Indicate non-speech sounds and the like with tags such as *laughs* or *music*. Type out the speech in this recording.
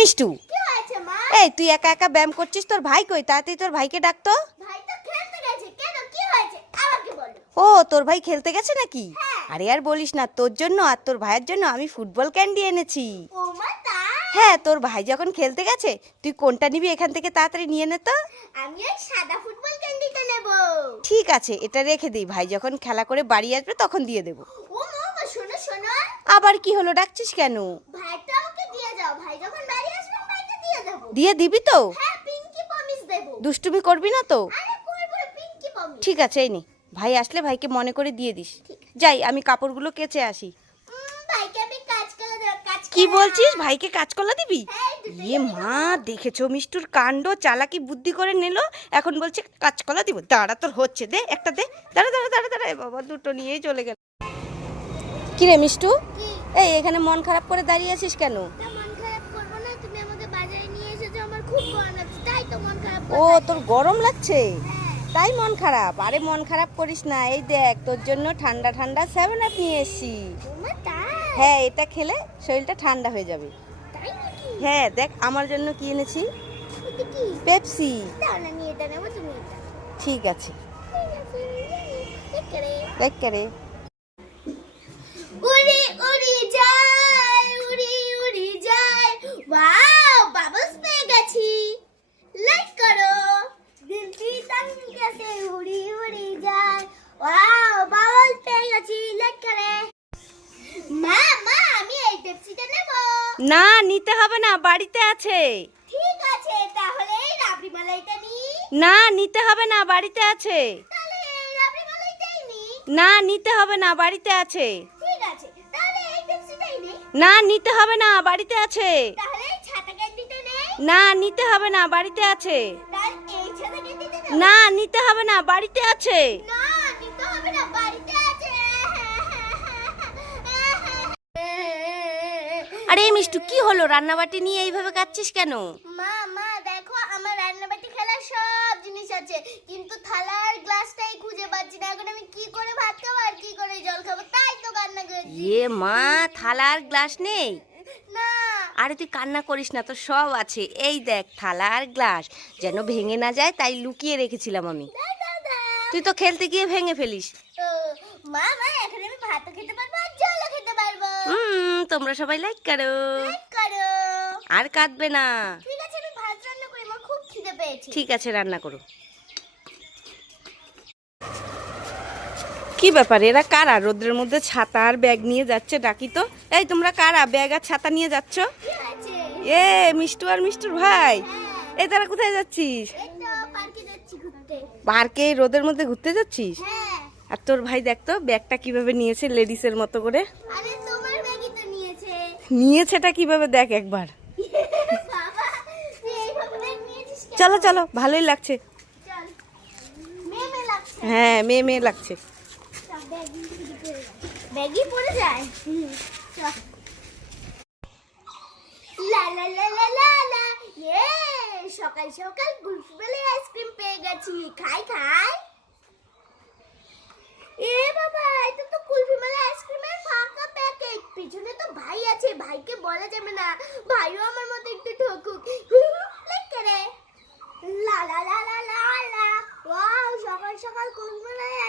মিষ্টু। এই তুই একা একা ব্যায়াম করছিস? তোর ভাই কই? তাড়াতাড়ি তোর ভাইকে ডাকতো ও তোর ভাই খেলতে গেছে নাকি? হ্যাঁ। আরে আর বলিস না তোর জন্য আর তোর ভাইয়ের জন্য আমি ফুটবল ক্যান্ডি এনেছি। হ্যাঁ তোর ভাই যখন খেলতে গেছে তুই কোনটা নিবি এখান থেকে তাড়াতাড়ি নিয়ে নে তো। আমি ওই সাদা ফুটবল ক্যান্ডিটা নেব। ঠিক আছে এটা রেখে দিই। ভাই যখন খেলা করে বাড়ি আসবে তখন দিয়ে দেবো। ও মা শোনো শোনো। আবার কি হলো? ডাকছিস কেন? দিয়ে ভাই যখন বাড়ি আসবে আমি দিয়ে দেবো। দিয়ে দিবি তো? হ্যাঁ পিঙ্কি প্রমিস দেবো। দুষ্টুমি করবি না তো? আরে করব পিঙ্কি প্রমিস ঠিক আছে এই নে। ভাই আসলে ভাইকে মনে করে দিয়ে দিস। যাই আমি কাপড়গুলো কেচে আসি। ভাইকে আমি করে কি বলছিস? ভাইকে কাজকলা দিবি? হ্যাঁ, ইয়ে মা দেখেছ মিষ্টুর কাণ্ড? চালাকি বুদ্ধি করে নিল। এখন বলছে কাজকলা দিব। দাঁড়া তোর হচ্ছে। দে একটা দে। দাঁড়া দাঁড়া দাঁড়া দাঁড়া। বাবা দুটো নিয়েই চলে গেল। কি রে মিষ্টু এই এখানে মন খারাপ করে দাঁড়িয়ে আছিস কেন? ও তোর গরম লাগছে? হ্যাঁ। তাই মন খারাপ? আরে মন খারাপ করিস না এই দেখ তোর জন্য ঠান্ডা ঠান্ডা সেভেন আপ নিয়ে এসছি। হ্যাঁ এটা খেলে শরীরটা ঠান্ডা হয়ে যাবে। হ্যাঁ দেখ আমার জন্য কি এনেছি? পেপসি। ঠিক আছে। দেখ রে উড়ি উড়ি যায় উড়ি উড়ি যায় ওয়াও বাবলস পেয়ে গেছি লাইক করো দিলটি তঙ্গ कैसे উড়ি উড়ি যায় ওয়াও বাবলস পেয়ে গেছি লাইক করে মা মা আমি এই পেপসিটা নেব না নিতে হবে না বাড়িতে আছে। ঠিক আছে তাহলে এই রাবড়ি মালাইটা নি। না নিতে হবে না বাড়িতে আছে। তাহলে এই রাবড়ি মালাইটাই নি। না নিতে হবে না বাড়িতে আছে। ঠিক আছে তাহলে এই পেপসিটাই নে। না নিতে হবে না বাড়িতে আছে। তাহলে এই ছাতা ক্যান্ডিটা নে। না নিতে হবে না বাড়িতে আছে। তাহলে এই ছাতা ক্যান্ডিটা নে। না নিতে হবে না বাড়িতে আছে। না নিতে হবে না বাড়িতে আছে। *laughs* আরে মিষ্টু কি হলো? রান্নাবাটি নিয়ে এইভাবে কাচ্ছিস কেন? মা মা দেখো আমার রান্নাবাটি খেলার সব জিনিস আছে। কিন্তু থালার গ্লাসটাই খুঁজে পাচ্ছি না। এখন আমি কি করে ভাত খাব আর কি করে জল খাব? তাই তো কান্না করেছি। ইয়ে মা থালার গ্লাস নেই? না। আরে তুই কান্না করিস না তো সব আছে। এই দেখ থালা আর গ্লাস। যেন ভেঙে না যায় তাই লুকিয়ে রেখেছিলাম আমি। তুই তো খেলতে গিয়ে ভেঙে ফেলিস। মা মা এখন তোমরা সবাই লাইক করো। আর কাঁদবে না। ঠিক আছে রান্না করি কি ব্যাপার এরা কারা? রোদ্রের মধ্যে ছাতা আর ব্যাগ নিয়ে যাচ্ছে ডাকি তো। এই তোমরা কারা? ব্যাগ আর ছাতা নিয়ে যাচ্ছ? এ মিষ্টু আর মিষ্টুর ভাই। এ তারা কোথায় যাচ্ছিস? পার্কে রোদের মধ্যে ঘুরতে যাচ্ছিস? হ্যাঁ। আর তোর ভাই দেখতো ব্যাগটা কীভাবে নিয়েছে লেডিসের মতো করে। আরে তোমার ব্যাগই তো নিয়েছে নিয়েছেটা কীভাবে দেখ একবার? চলো চলো, ভালোই লাগছে। হ্যাঁ মেয়ে মেয়ে লাগছে। সকাল সকাল গুলফি আইসক্রিম পেয়ে গেছি। খাই খাই এ বাবা এটা তো কুলফি মেলা আইসক্রিমের ফাঁকা প্যাকেট পিছনে তো ভাই আছে ভাইকে বলা যাবে না, ভাইও আমার মতো একটু ঠকুক। লা লা লা লা লা ওয়াও, সকাল সকাল কোন মেলায়